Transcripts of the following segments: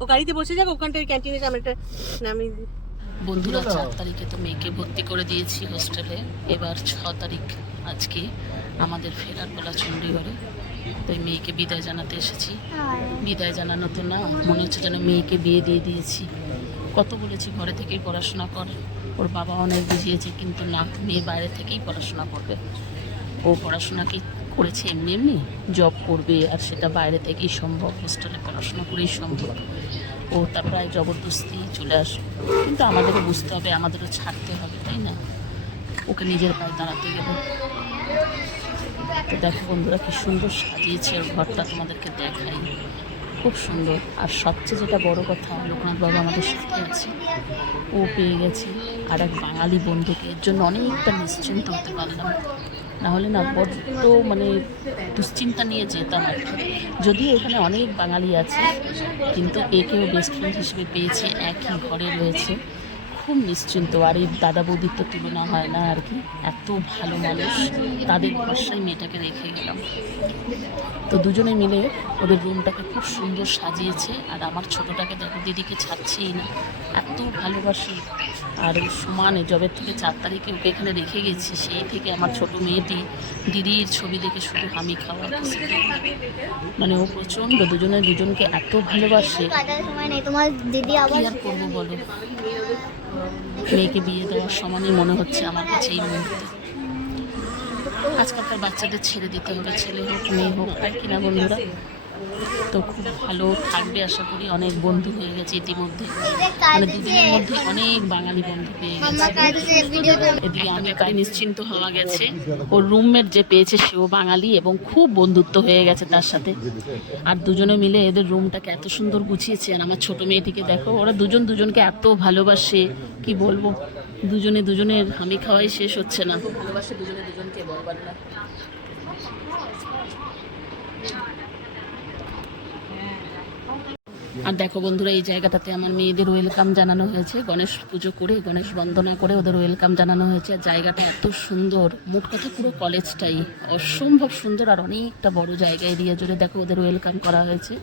ও গাড়িতে বসে যাক ওখানটায় ক্যান্টিনের সামনে একটা নামি বন্ধুরা চার তারিখে তো মেয়েকে ভর্তি করে দিয়েছি হোস্টেলে এবার ছ তারিখ আজকে আমাদের ফেরার বেলা চণ্ডীগড়ে। তো মেয়েকে বিদায় জানাতে এসেছি। বিদায় জানানো তো না মনে হচ্ছে যেন মেয়েকে বিয়ে দিয়ে দিয়েছি। কত বলেছি ঘরে থেকেই পড়াশোনা কর। ওর বাবা অনেক বুঝিয়েছে কিন্তু না মেয়ে বাইরে থেকেই পড়াশোনা করবে। ও পড়াশোনা কি করেছে এমনি এমনি জব করবে আর সেটা বাইরে থেকেই সম্ভব হোস্টেলে পড়াশোনা করেই সম্ভব। ও তা প্রায় জবরদস্তি চলে আসবে কিন্তু আমাদেরও বুঝতে হবে, আমাদেরও ছাড়তে হবে, তাই না? ওকে নিজের পায়ে দাঁড়াতে গেলে। তো দেখো বন্ধুরা, কি সুন্দর সাজিয়েছে ওর ঘরটা, তোমাদেরকে দেখাই। খুব সুন্দর। আর সবচেয়ে যেটা বড় কথা, লোকনাথ বাবু আমাদের সাথে আছে। ও পেয়ে গেছে আর এক বাঙালি বন্ধুকে। এর জন্য অনেকটা নিশ্চিন্ত হতে পারলাম। নাহলে না, বড্ড মানে দুশ্চিন্তা নিয়ে যেতাম আর কি। যদিও এখানে অনেক বাঙালি আছে, কিন্তু একেও বেস্ট ফ্রেন্ড হিসেবে পেয়েছে, একই ঘরে রয়েছে। খুব নিশ্চিন্ত, আর এই দাদা বৌদির তো তুলনা হয় না আর কি। এত ভালো মানুষ, তাদের ভরসায় মেয়েটাকে রেখে গেলাম। তো দুজনে মিলে ওদের রুমটাকে খুব সুন্দর সাজিয়েছে, আর আমার ছোটোটাকে দেখো, দিদিকে ছাড়ছেই না। এত ভালোবাসি। আর ওই সমানে জবের থেকে চার তারিখে ওকে এখানে রেখে গেছি সেই থেকে আমার ছোট মেয়েটি দিদির ছবি দেখে শুধু আমি খাওয়া মানে ও প্রচণ্ড দুজনে দুজনকে এত ভালোবাসে। কি আর করব বলো? মেয়েকে বিয়ে দেওয়ার সমানই মনে হচ্ছে আমার কাছে এই মুহূর্তে। আজকালকার বাচ্চাদের ছেড়ে দিতে হবে ছেলে হোক মেয়ে হোক তাই কিনা বন্ধুরা? তো খুব ভালো থাকবে আশা করি, অনেক বন্ধু হয়ে গেছে ইতিমধ্যে। মানে দুদিনের মধ্যে অনেক বাঙালি বন্ধু পেয়ে গেছে। এদিকে আমি তাই নিশ্চিন্ত হওয়া গেছে। ওর রুমমেট যে পেয়েছে সেও বাঙালি এবং খুব বন্ধুত্ব হয়ে গেছে তার সাথে। আর দুজনে মিলে এদের রুমটাকে এত সুন্দর গুছিয়েছে। আর আমার ছোট মেয়েটিকে দেখো, ওরা দুজন দুজনকে এত ভালোবাসে, কি বলব? দুজনে দুজনের হামি খাওয়াই শেষ হচ্ছে না। ভালোবাসে দুজনে দুজনকে বলবার না আর দেখো বন্ধুরা, এই জায়গাটাতে আমার মেয়েদের ওয়েলকাম জানানো হয়েছে। গণেশ পুজো করে, গণেশ বন্দনা করে ওদের ওয়েলকাম জানানো হয়েছে। জায়গাটা এত সুন্দর, মোট কথা পুরো কলেজটাই। অসম্ভব সুন্দর আর অনেকটা বড় জায়গা এরিয়া জুড়ে দেখো ওদের ওয়েলকাম করা হয়েছে।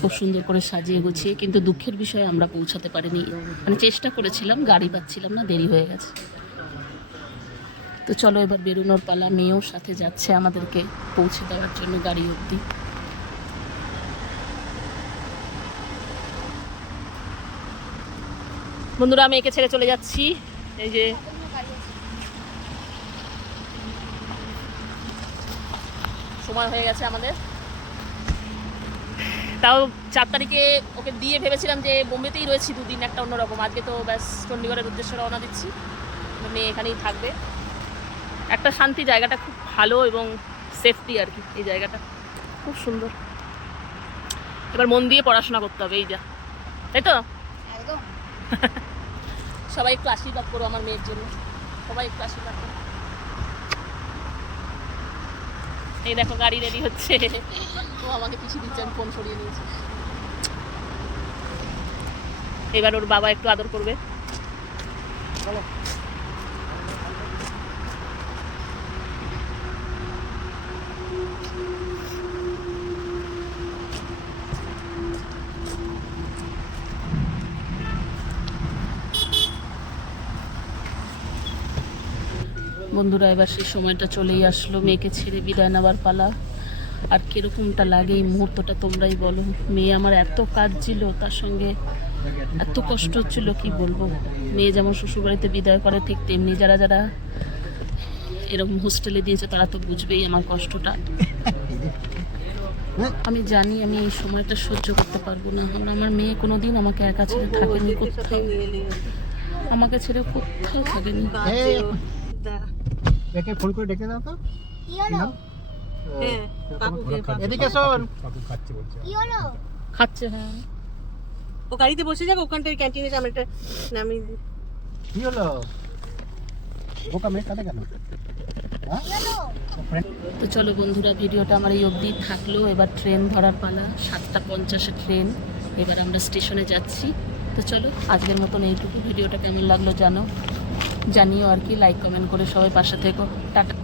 খুব সুন্দর করে সাজিয়ে গুছিয়ে, কিন্তু দুঃখের বিষয়ে আমরা পৌঁছাতে পারিনি। মানে চেষ্টা করেছিলাম, গাড়ি পাচ্ছিলাম না, দেরি হয়ে গেছে। তো চলো এবার বেরোনোর পালা, মেয়েও সাথে যাচ্ছে আমাদেরকে পৌঁছে দেওয়ার জন্য গাড়ি অবধি। বন্ধুরা আমি একে ছেড়ে চলে যাচ্ছি। এই যে। সময় হয়ে গেছে আমাদের। তাও চার তারিখে ওকে দিয়ে ভেবেছিলাম যে বোম্বেতেই রয়েছি দুদিন একটা অন্যরকম। আজকে তো ব্যাস চণ্ডীগড়ের উদ্দেশ্যে রওনা দিচ্ছি। মেয়ে এখানেই থাকবে। একটা শান্তি জায়গাটা খুব ভালো এবং সেফটি আর কি এই জায়গাটা। খুব সুন্দর। এবার মন দিয়ে পড়াশোনা করতে হবে এই যা। তাই তো? একদম। সবাই একটু আশীর্বাদ করো আমার মেয়ের জন্য। সবাই একটু আশীর্বাদ করো। এই দেখো, গাড়ি রেডি হচ্ছে। ও আমাকে পিছিয়ে দিচ্ছে, আমি ফোন সরিয়ে নিয়েছি। এবার ওর বাবা একটু আদর করবে। বলো বন্ধুরা, এবার সেই সময়টা চলেই আসলো। মেয়েকে ছেড়ে বিদায় নেওয়ার পালা। আর কীরকমটা লাগে এই মুহূর্তটা তোমরাই বলো। মেয়ে আমার এত কাজ ছিল তার সঙ্গে এত কষ্ট হচ্ছিল, কি বলব? মেয়ে যেমন শ্বশুরবাড়িতে বিদায় করে, ঠিক তেমনি যারা যারা এরকম হোস্টেলে দিয়েছে, তারা তো বুঝবেই আমার কষ্টটা। আমি জানি আমি এই সময়টা সহ্য করতে পারব না। কারণ আমার মেয়ে কোনো দিন আমাকে একা ছেড়ে থাকেনি কোথাও। আমাকে ছেড়ে কোথাও থাকেনি। একে ফোন করে ডেকে দাও তো। কি হলো? হ্যাঁ এদিকে শোন। কি হলো? খাচ্ছে হ্যাঁ। ও গাড়িতে বসে যাক ওখানটায় ক্যান্টিনের সামনে একটা নামি কি হলো? বোকা মেয়ে কাটে কেন? হ্যাঁ? তো চলো বন্ধুরা ভিডিওটা আমার এই অবধি থাকল। এবার ট্রেন ধরার পালা সাতটা পঞ্চাশে ট্রেন এবার আমরা স্টেশনে যাচ্ছি। তো চলো আজকের মতন এইটুকু। ভিডিওটা কেমন লাগল জানো? জানিও আর কি লাইক কমেন্ট করে সবাই পাশে থেকো। টাটা।